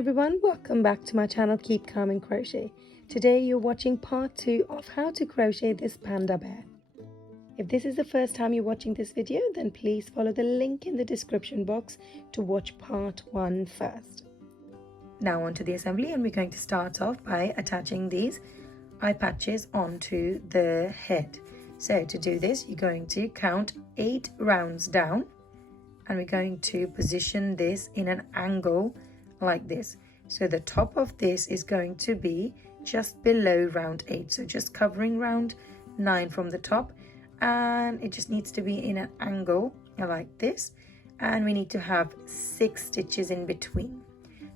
everyone, welcome back to my channel Keep Calm and Crochet. Today you're watching part 2 of how to crochet this panda bear. If this is the first time you're watching this video, then please follow the link in the description box to watch part 1 first. Now onto the assembly, and we're going to start off by attaching these eye patches onto the head. So to do this, you're going to count 8 rounds down, and we're going to position this in an angle like this. So the top of this is going to be just below round 8, so just covering round 9 from the top, and it just needs to be in an angle like this, and we need to have 6 stitches in between.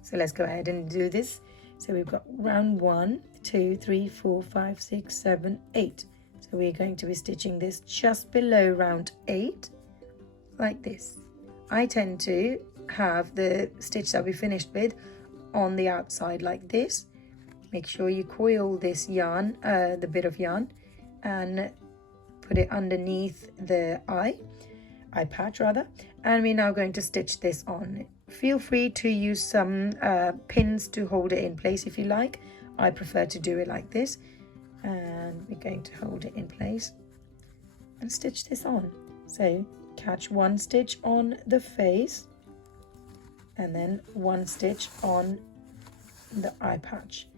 So let's go ahead and do this. So we've got round 1, 2, 3, 4, 5, 6, 7, 8. So we're going to be stitching this just below round 8 like this. I tend to have the stitch that we finished with on the outside like this. Make sure you coil this yarn, the bit of yarn, and put it underneath the eye patch rather, and we're now going to stitch this on. Feel free to use some pins to hold it in place if you like. I prefer to do it like this, and we're going to hold it in place and stitch this on. So catch 1 stitch on the face and then 1 stitch on the eye patch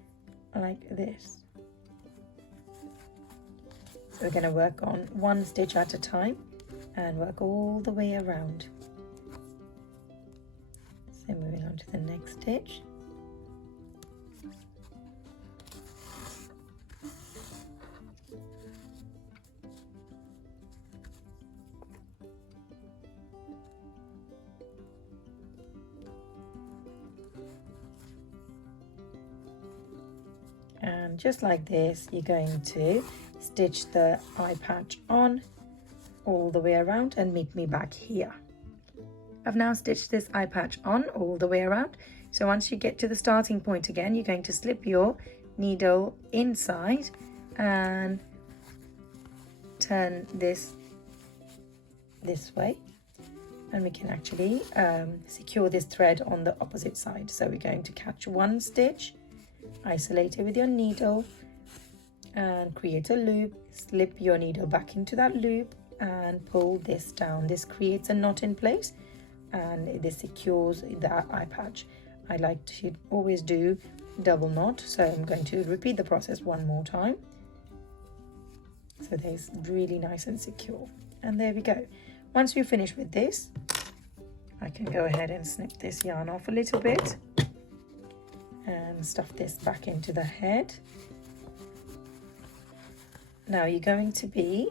like this. So we're going to work on 1 stitch at a time and work all the way around. So moving on to the next stitch. And just like this, you're going to stitch the eye patch on all the way around and meet me back here. I've now stitched this eye patch on all the way around. So once you get to the starting point again, you're going to slip your needle inside and turn this way, and we can actually secure this thread on the opposite side. So we're going to catch 1 stitch, isolate it with your needle and create a loop, slip your needle back into that loop and pull this down. This creates a knot in place and this secures that eye patch. I like to always do double knot, so I'm going to repeat the process 1 more time so that it's really nice and secure. And there we go. Once you finish with this, I can go ahead and snip this yarn off a little bit and stuff this back into the head. Now you're going to be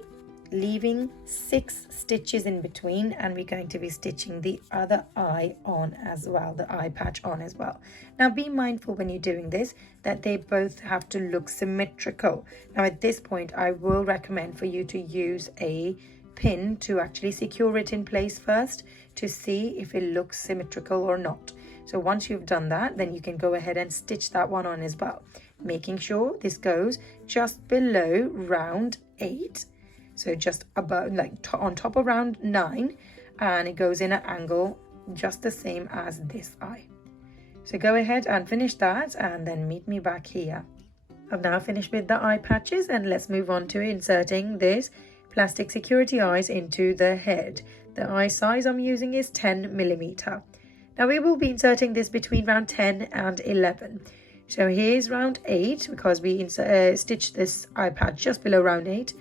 leaving 6 stitches in between, and we're going to be stitching the other eye on as well, the eye patch on as well. Now be mindful when you're doing this that they both have to look symmetrical. Now at this point I will recommend for you to use a pin to actually secure it in place first to see if it looks symmetrical or not. So once you've done that, then you can go ahead and stitch that one on as well, making sure this goes just below round 8, so just above, like on top of round 9, and it goes in an angle just the same as this eye. So go ahead and finish that and then meet me back here. I've now finished with the eye patches, and let's move on to inserting this plastic security eyes into the head. The eye size I'm using is 10mm. Now we will be inserting this between round 10 and 11. So here's round 8 because we stitched this eye patch just below round 8.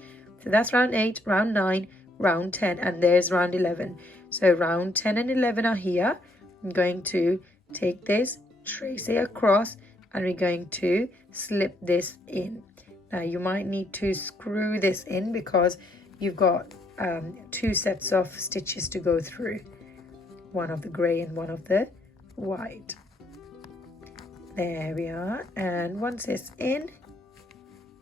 So that's round 8, round 9, round 10, and there's round 11. So round 10 and 11 are here. I'm going to take this, trace it across, and we're going to slip this in. Now you might need to screw this in because you've got 2 sets of stitches to go through. One of the grey and one of the white. There we are, and once it's in,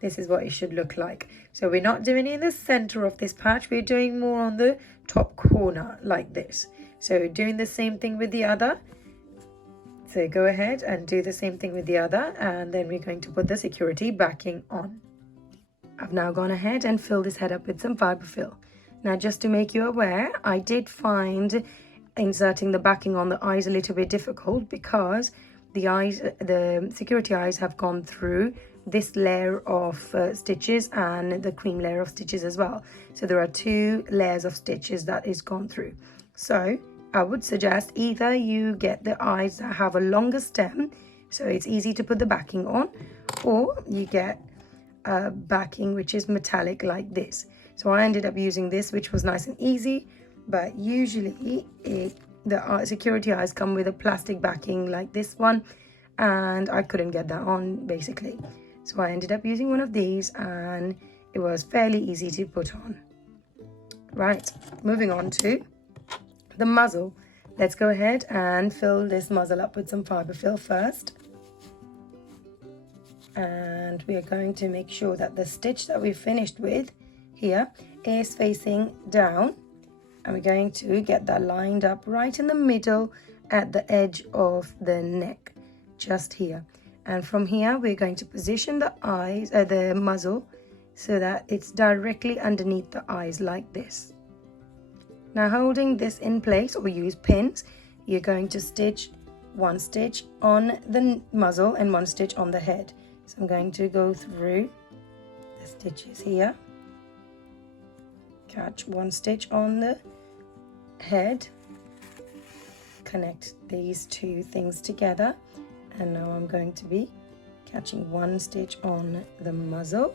this is what it should look like. So we're not doing it in the center of this patch, we're doing more on the top corner like this. So doing the same thing with the other. So go ahead and do the same thing with the other, and then we're going to put the security backing on. I've now gone ahead and filled this head up with some fibre fill. Now just to make you aware, I did find inserting the backing on the eyes a little bit difficult because the security eyes have gone through this layer of stitches and the cream layer of stitches as well. So there are 2 layers of stitches that is gone through. So I would suggest either you get the eyes that have a longer stem, so it's easy to put the backing on, or you get a backing which is metallic like this. So I ended up using this, which was nice and easy, but usually the security eyes come with a plastic backing like this one, and I couldn't get that on basically. So I ended up using one of these, and it was fairly easy to put on. Right, moving on to the muzzle. Let's go ahead and fill this muzzle up with some fiber fill first. And we are going to make sure that the stitch that we finished with here is facing down, and we're going to get that lined up right in the middle at the edge of the neck, just here. And from here we're going to position the eyes, the muzzle, so that it's directly underneath the eyes like this. Now, holding this in place, or use pins, you're going to stitch 1 stitch on the muzzle and 1 stitch on the head. So I'm going to go through the stitches here, catch 1 stitch on the head, connect these 2 things together, and now I'm going to be catching 1 stitch on the muzzle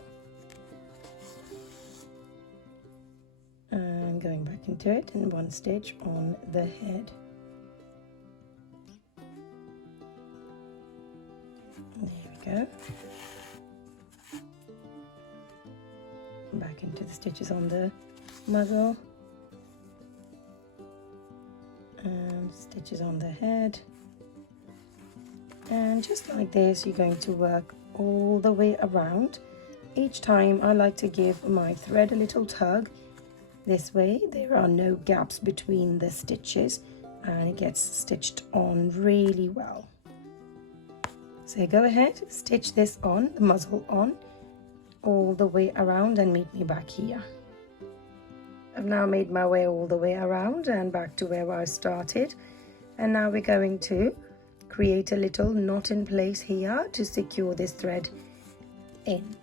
and going back into it, and 1 stitch on the head. There we go. Back into the stitches on the muzzle and stitches on the head, and just like this you're going to work all the way around. Each time I like to give my thread a little tug. This way there are no gaps between the stitches and it gets stitched on really well. So go ahead, stitch this on, the muzzle on, all the way around, and meet me back here. I've now made my way all the way around and back to where I started, and now we're going to create a little knot in place here to secure this thread in.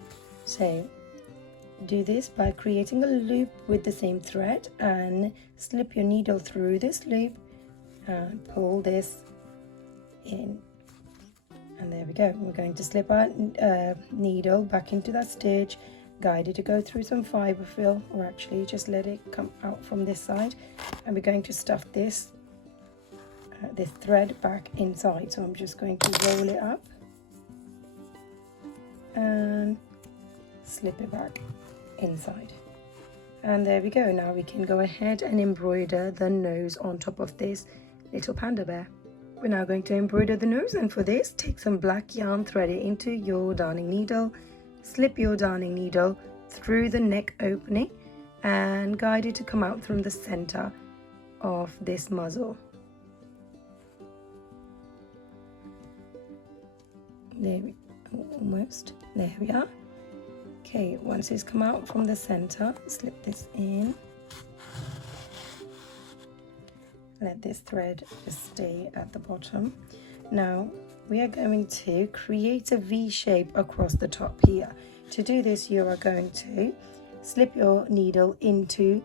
So do this by creating a loop with the same thread and slip your needle through this loop and pull this in. And there we go. We're going to slip our needle back into that stitch, guide it to go through some fiber fill, or actually just let it come out from this side, and we're going to stuff this thread back inside. So I'm just going to roll it up and slip it back inside, and there we go. Now we can go ahead and embroider the nose on top of this little panda bear. We're now going to embroider the nose, and for this take some black yarn, thread it into your darning needle, slip your darning needle through the neck opening and guide it to come out from the center of this muzzle. There we almost, there we are. Okay, once it's come out from the center, slip this in. Let this thread just stay at the bottom. Now we are going to create a V shape across the top here. To do this, you are going to slip your needle into,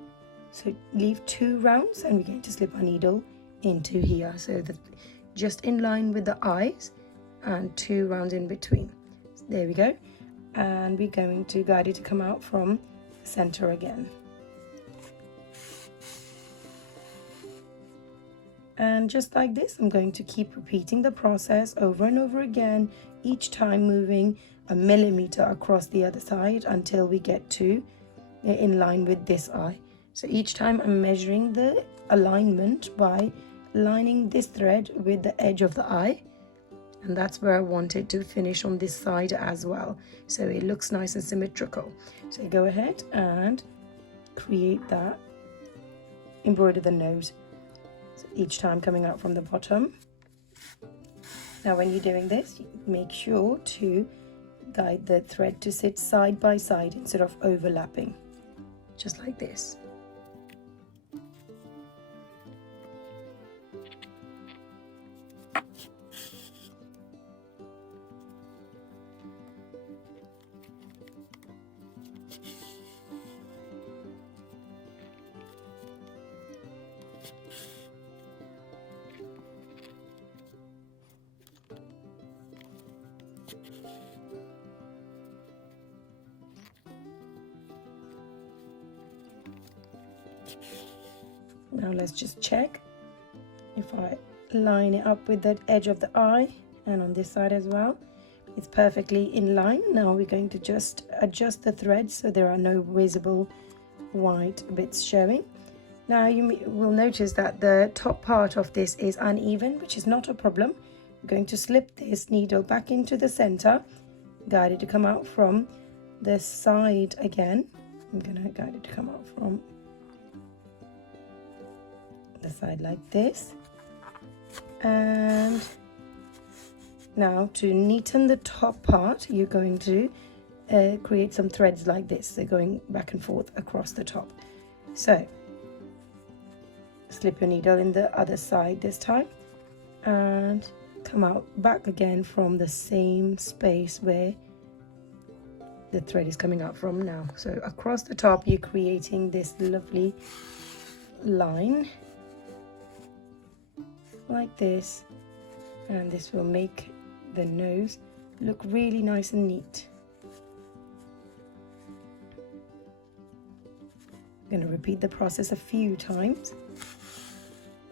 so leave 2 rounds, and we're going to slip our needle into here, so that just in line with the eyes, and 2 rounds in between. There we go. And we're going to guide it to come out from the center again. And just like this, I'm going to keep repeating the process over and over again, each time moving a millimeter across the other side until we get to in line with this eye. So each time I'm measuring the alignment by lining this thread with the edge of the eye, and that's where I want it to finish on this side as well, so it looks nice and symmetrical. So go ahead and create that, embroider the nose, so each time coming out from the bottom. Now when you're doing this, make sure to guide the thread to sit side by side instead of overlapping, just like this. Now let's just check if I line it up with the edge of the eye, and on this side as well, it's perfectly in line. Now we're going to just adjust the thread so there are no visible white bits showing. Now you will notice that the top part of this is uneven, which is not a problem. I'm going to slip this needle back into the center, guide it to come out from the side again. I'm going to guide it to come out from the side like this. And now to neaten the top part, you're going to create some threads like this. They're going back and forth across the top. So slip your needle in the other side this time and come out back again from the same space where the thread is coming out from now. So across the top, you're creating this lovely line like this, and this will make the nose look really nice and neat. I'm going to repeat the process a few times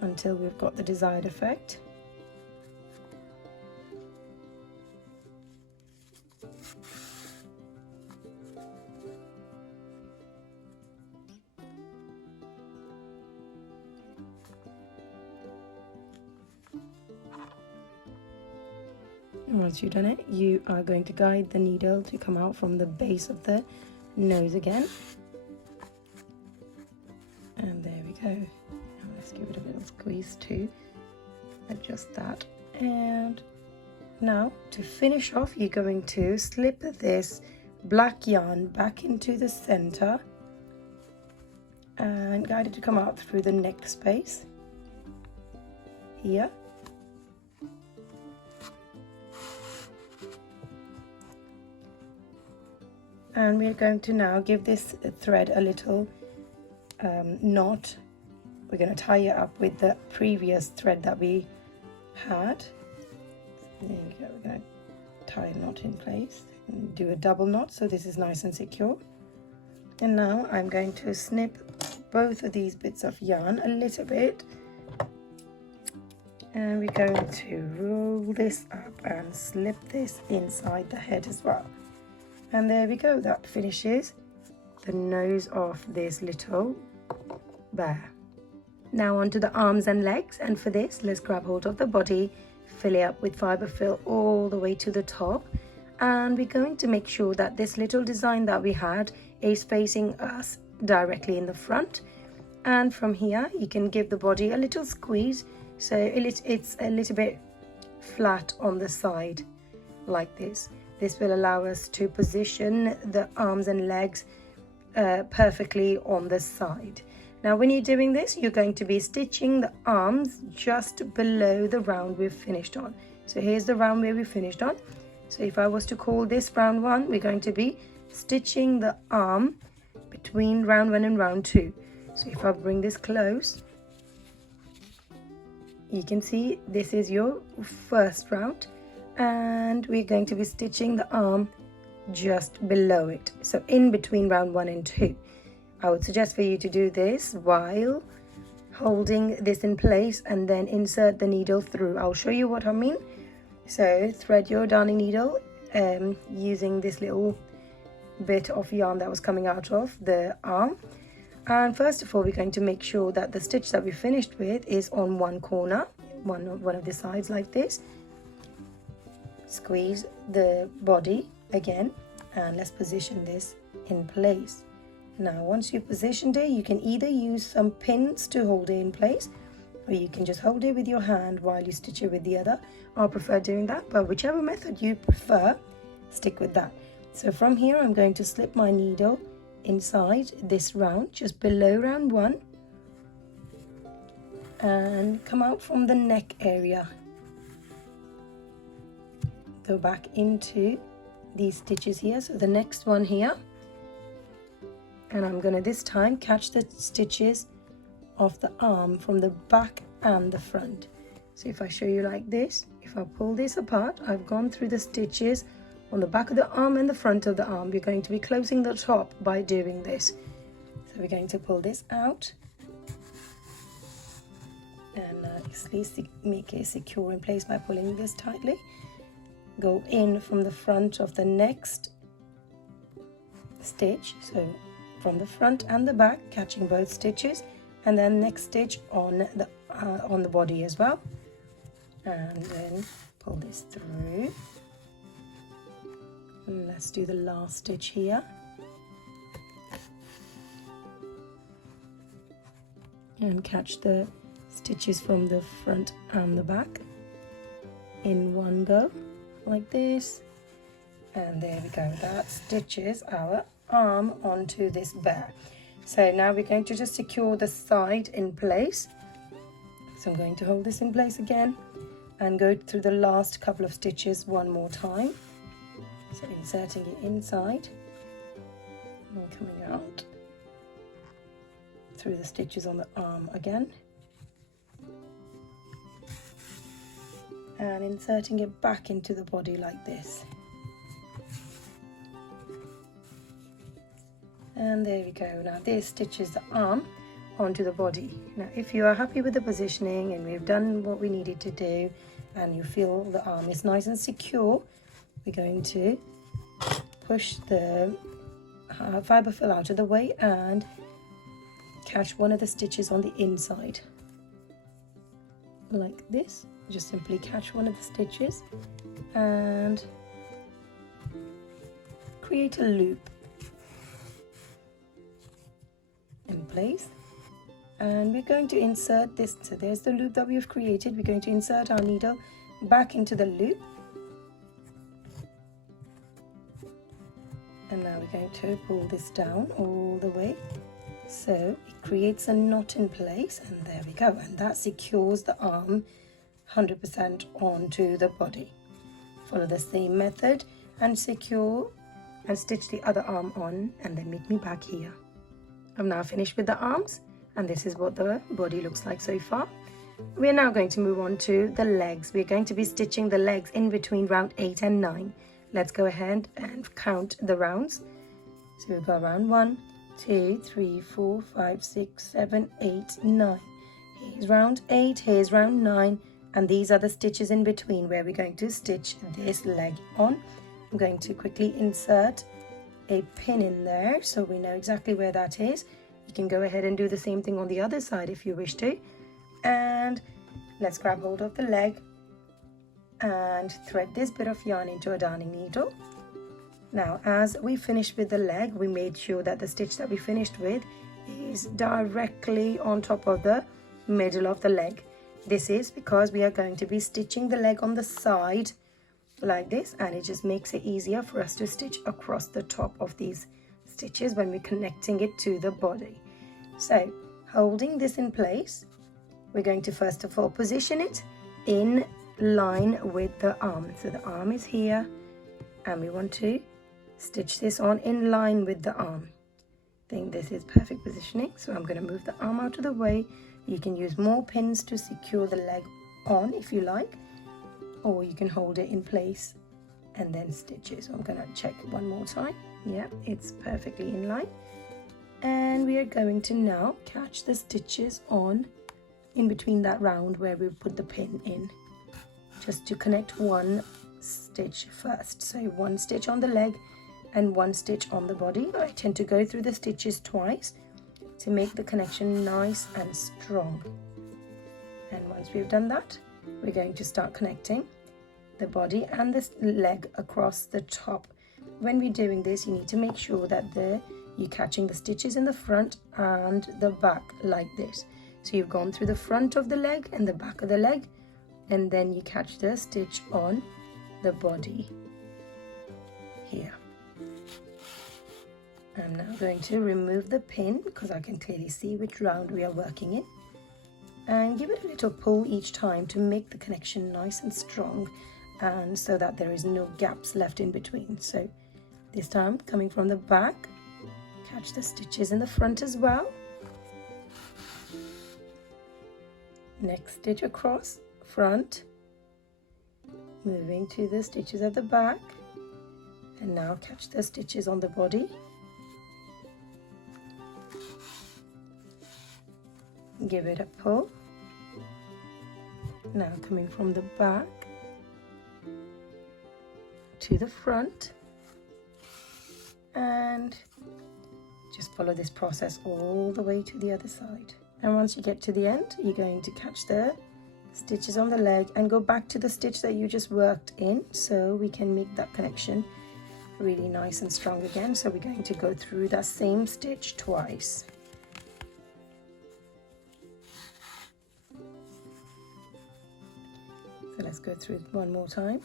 until we've got the desired effect. And once you've done it, you are going to guide the needle to come out from the base of the nose again. And there we go. Now let's give it a little squeeze to adjust that. And now to finish off, you're going to slip this black yarn back into the center and guide it to come out through the neck space here. And we're going to now give this thread a little knot. We're going to tie it up with the previous thread that we had. There you go. We're going to tie a knot in place and do a double knot so this is nice and secure. And now I'm going to snip both of these bits of yarn a little bit, and we're going to roll this up and slip this inside the head as well. And there we go, that finishes the nose of this little bear. Now onto the arms and legs, and for this let's grab hold of the body, fill it up with fiber fill all the way to the top, and we're going to make sure that this little design that we had is facing us directly in the front. And from here you can give the body a little squeeze so it's a little bit flat on the side like this. This will allow us to position the arms and legs perfectly on the side. Now when you're doing this, you're going to be stitching the arms just below the round we've finished on. So here's the round where we finished on. So if I was to call this round 1, we're going to be stitching the arm between round 1 and round 2. So if I bring this close, you can see this is your first round, and we're going to be stitching the arm just below it, so in between round 1 and 2. I would suggest for you to do this while holding this in place and then insert the needle through. I'll show you what I mean. So thread your darning needle using this little bit of yarn that was coming out of the arm, and first of all we're going to make sure that the stitch that we finished with is on one corner, one of the sides like this. Squeeze the body again, and let's position this in place. Now once you've positioned it, you can either use some pins to hold it in place, or you can just hold it with your hand while you stitch it with the other. I prefer doing that, but whichever method you prefer, stick with that. So from here I'm going to slip my needle inside this round, just below round 1, and come out from the neck area. Go back into these stitches here, so the next one here, and I'm going to this time catch the stitches of the arm from the back and the front. So if I show you like this, if I pull this apart, I've gone through the stitches on the back of the arm and the front of the arm. We're going to be closing the top by doing this. So we're going to pull this out nicely, make it secure in place by pulling this tightly. Go in from the front of the next stitch, so from the front and the back, catching both stitches, and then next stitch on the body as well, and then pull this through. And let's do the last stitch here, and catch the stitches from the front and the back in one go like this, and there we go. That stitches our arm onto this bear. So now we're going to just secure the side in place. So I'm going to hold this in place again and go through the last couple of stitches one more time. So inserting it inside and coming out through the stitches on the arm again, and inserting it back into the body like this. And there we go. Now this stitches the arm onto the body. Now if you are happy with the positioning and we've done what we needed to do and you feel the arm is nice and secure, we're going to push the fibre fill out of the way and catch one of the stitches on the inside like this. Just simply catch one of the stitches and create a loop in place, and we're going to insert this. So there's the loop that we've created. We're going to insert our needle back into the loop, and now we're going to pull this down all the way so it creates a knot in place, and there we go, and that secures the arm 100% onto the body. Follow the same method and secure and stitch the other arm on, and then meet me back here. I've now finished with the arms, and this is what the body looks like so far. We're now going to move on to the legs. We're going to be stitching the legs in between round 8 and 9. Let's go ahead and count the rounds. So we've got round 1, 2, 3, 4, 5, 6, 7, 8, 9. Here's round 8, here's round 9, and these are the stitches in between where we're going to stitch this leg on. I'm going to quickly insert a pin in there so we know exactly where that is. You can go ahead and do the same thing on the other side if you wish to. And let's grab hold of the leg and thread this bit of yarn into a darning needle. Now as we finished with the leg, we made sure that the stitch that we finished with is directly on top of the middle of the leg. This is because we are going to be stitching the leg on the side like this, and it just makes it easier for us to stitch across the top of these stitches when we're connecting it to the body. So holding this in place, we're going to first of all position it in line with the arm. So the arm is here, and we want to stitch this on in line with the arm. I think this is perfect positioning, so I'm going to move the arm out of the way. You can use more pins to secure the leg on if you like, or you can hold it in place and then stitch it. So I'm going to check one more time. Yeah, it's perfectly in line. And we are going to now catch the stitches on in between that round where we put the pin in, just to connect one stitch first. So one stitch on the leg and one stitch on the body. I tend to go through the stitches twice to make the connection nice and strong. And once we've done that, we're going to start connecting the body and the leg across the top. When we're doing this, you need to make sure that you're catching the stitches in the front and the back like this. So you've gone through the front of the leg and the back of the leg, and then you catch the stitch on the body here. I'm now going to remove the pin because I can clearly see which round we are working in, and give it a little pull each time to make the connection nice and strong, and so that there is no gaps left in between. So this time coming from the back, catch the stitches in the front as well. Next stitch across front, moving to the stitches at the back, and now catch the stitches on the body. Give it a pull Now coming from the back to the front, and just follow this process all the way to the other side. And once you get to the end, you're going to catch the stitches on the leg and go back to the stitch that you just worked in, so we can make that connection really nice and strong again. So we're going to go through that same stitch twice. So let's go through it one more time.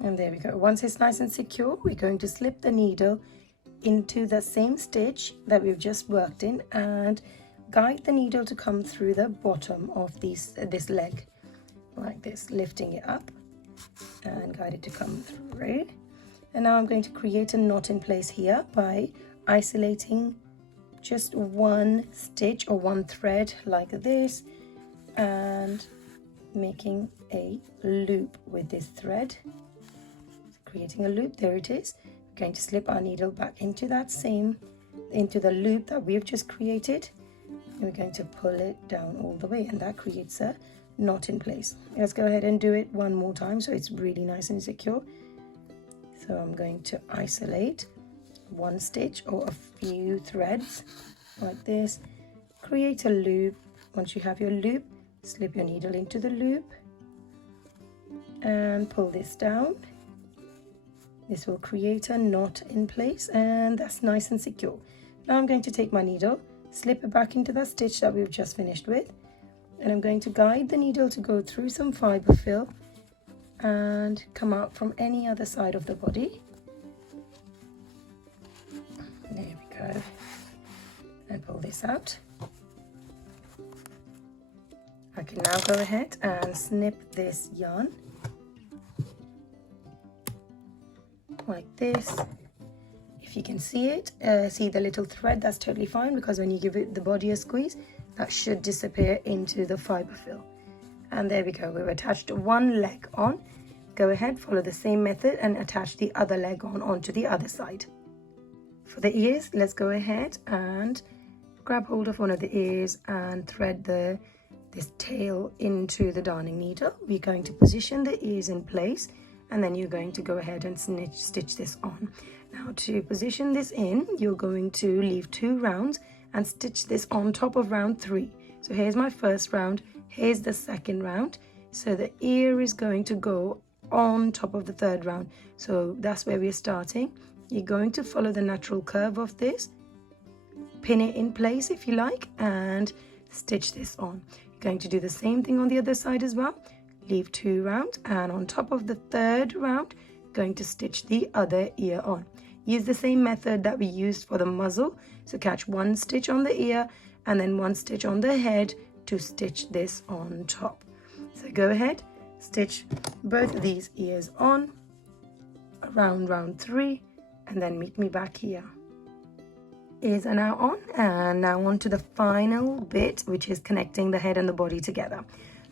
And there we go. Once it's nice and secure, we're going to slip the needle into the same stitch that we've just worked in and guide the needle to come through the bottom of this leg like this, lifting it up and guide it to come through. And now I'm going to create a knot in place here by isolating just one stitch or one thread like this and making a loop with this thread. Creating a loop, there it is. We're going to slip our needle back into the loop that we've just created, and we're going to pull it down all the way, and that creates a knot in place. Let's go ahead and do it one more time so it's really nice and secure. So I'm going to isolate one stitch or a few threads like this, create a loop. Once you have your loop, slip your needle into the loop and pull this down. This will create a knot in place, and that's nice and secure. Now I'm going to take my needle, slip it back into that stitch that we've just finished with, and I'm going to guide the needle to go through some fiber fill and come out from any other side of the body. There we go. And pull this out. I can now go ahead and snip this yarn like this. If you can see it, see the little thread, that's totally fine, because when you give it the body a squeeze, that should disappear into the fiber fill. And there we go, we've attached one leg on. Go ahead, follow the same method and attach the other leg onto the other side. For the ears, let's go ahead and grab hold of one of the ears and thread this tail into the darning needle. We're going to position the ears in place, and then you're going to go ahead and stitch this on. Now to position this in, you're going to leave 2 rounds and stitch this on top of round 3. So here's my first round, here's the second round. So the ear is going to go on top of the 3rd round. So that's where we're starting. You're going to follow the natural curve of this, pin it in place if you like, and stitch this on. You're going to do the same thing on the other side as well. Leave 2 rounds, and on top of the 3rd round, going to stitch the other ear on. Use the same method that we used for the muzzle. So catch 1 stitch on the ear and then 1 stitch on the head to stitch this on top. So go ahead, stitch both of these ears on around round 3, and then meet me back here. Ears are now on, and now on to the final bit, which is connecting the head and the body together.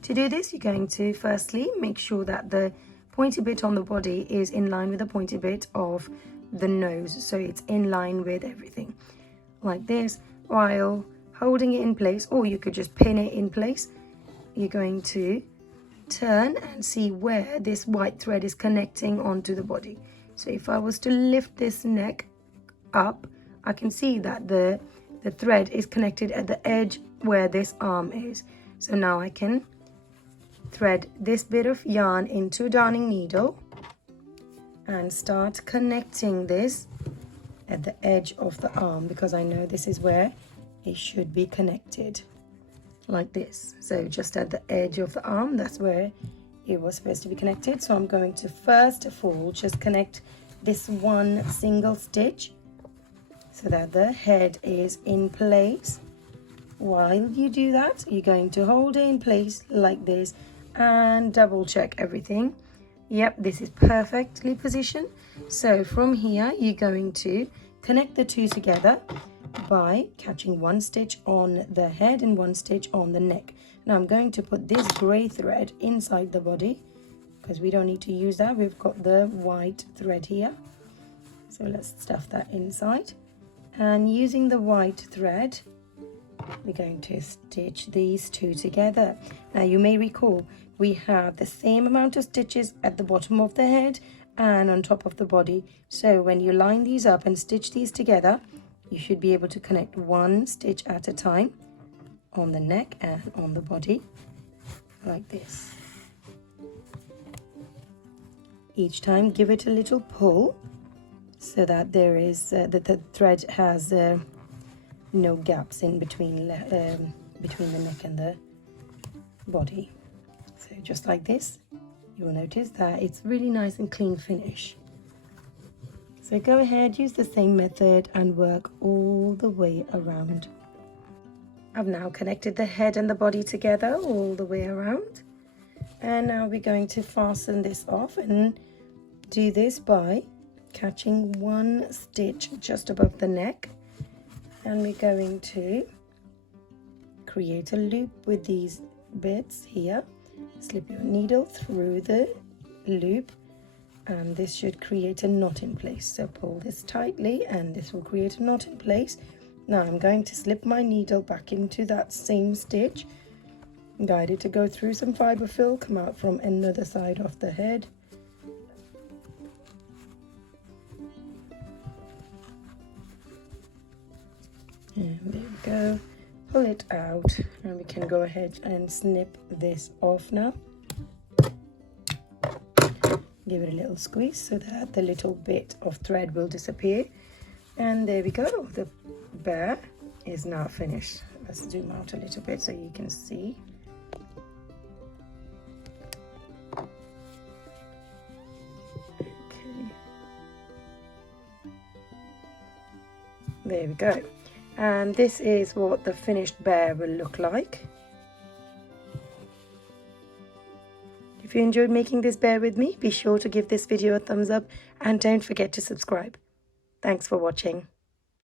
To do this, you're going to firstly make sure that the pointy bit on the body is in line with the pointy bit of the nose, so it's in line with everything like this, while holding it in place, or you could just pin it in place. You're going to turn and see where this white thread is connecting onto the body. So if I was to lift this neck up, I can see that the thread is connected at the edge where this arm is. So now I can thread this bit of yarn into a darning needle and start connecting this at the edge of the arm, because I know this is where it should be connected, like this. So just at the edge of the arm, that's where it was supposed to be connected. So I'm going to first of all just connect this one single stitch so that the head is in place. While you do that, you're going to hold it in place like this and double check everything. Yep, this is perfectly positioned. So from here, you're going to connect the two together, by catching one stitch on the head and one stitch on the neck. Now I'm going to put this grey thread inside the body because we don't need to use that. We've got the white thread here. So let's stuff that inside. And using the white thread, we're going to stitch these two together. Now you may recall we have the same amount of stitches at the bottom of the head and on top of the body. So when you line these up and stitch these together, you should be able to connect one stitch at a time on the neck and on the body, like this. Each time give it a little pull so that there is that the thread has no gaps in between the neck and the body. So just like this, you will notice that it's really nice and clean finish. So go ahead, use the same method and work all the way around. I've now connected the head and the body together all the way around. And now we're going to fasten this off and do this by catching one stitch just above the neck. And we're going to create a loop with these bits here. Slip your needle through the loop and this should create a knot in place. So pull this tightly and this will create a knot in place. Now I'm going to slip my needle back into that same stitch, guide it to go through some fiber fill, come out from another side of the head. And there we go. Pull it out and we can go ahead and snip this off now. Give it a little squeeze so that the little bit of thread will disappear. And there we go. The bear is now finished. Let's zoom out a little bit so you can see. Okay. There we go. And this is what the finished bear will look like. If you enjoyed making this bear with me, be sure to give this video a thumbs up and don't forget to subscribe. Thanks for watching.